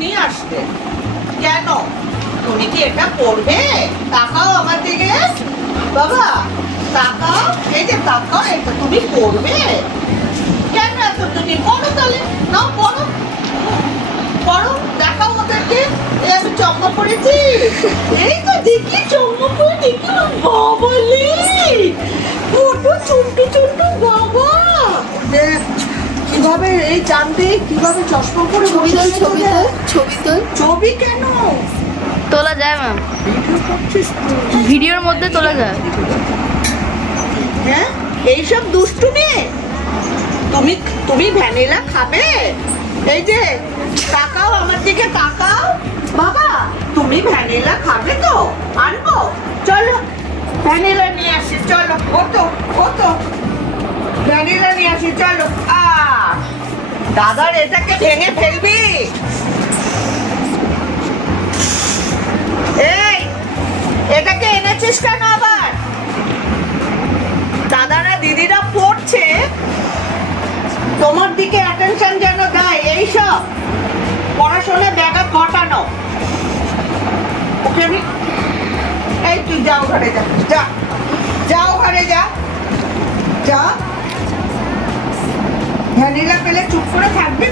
নিয়ে আসতে কেন? তুমি কি এটা পড়বে? তাকাও আমার দিকে বাবা, তাকাও, এই যে তাকাও, এটা তুমি পড়বে কেন? এত তুমি পড়ো তাহলে, নাও পড়ো পড়ো, দেখাও ওদেরকে। এই আমি চম্পা পড়েছি, এই তো দেখি চম্পা পড়ে দেখি। বাবালে কত ছোট্ট ছোট্ট বাবা, দেখ কিভাবে এই চাঁদে কিভাবে চশমা পরে ছবি তোল, বসে ছবি আছে। তোল, ছবি তোল। ছবি কেন তোলা যায় ম্যাম, ভিডিও করছিস তুই? ভিডিওর মধ্যে তোলা যায়। হ্যাঁ, এইসব দুষ্টুমি। তুমি তুমি ভ্যানিলা খাবে? এই যে তাকাও আমার দিকে, তাকাও বাবা, তুমি ভ্যানিলা খাবে তো? আনবো, চলো ভ্যানিলা নিয়ে আসি, চলো। কত ভ্যানিলা নিয়ে আসি, চলো। দাদার এটাকে ভেঙে ফেলবি? এই এটাকে এনেছিস কেন আবার? দাদারা দিদিরা পড়ছে, তোমার দিকে অ্যাটেনশন যেন দেয়। এইসব পড়াশোনা ব্যাঘাত ঘটানো। ওকে আমি, এই তুই যাও ঘরে, যাও ঘরে, যা। ভ্যানিলা পেলে চুপ করে থাকবি।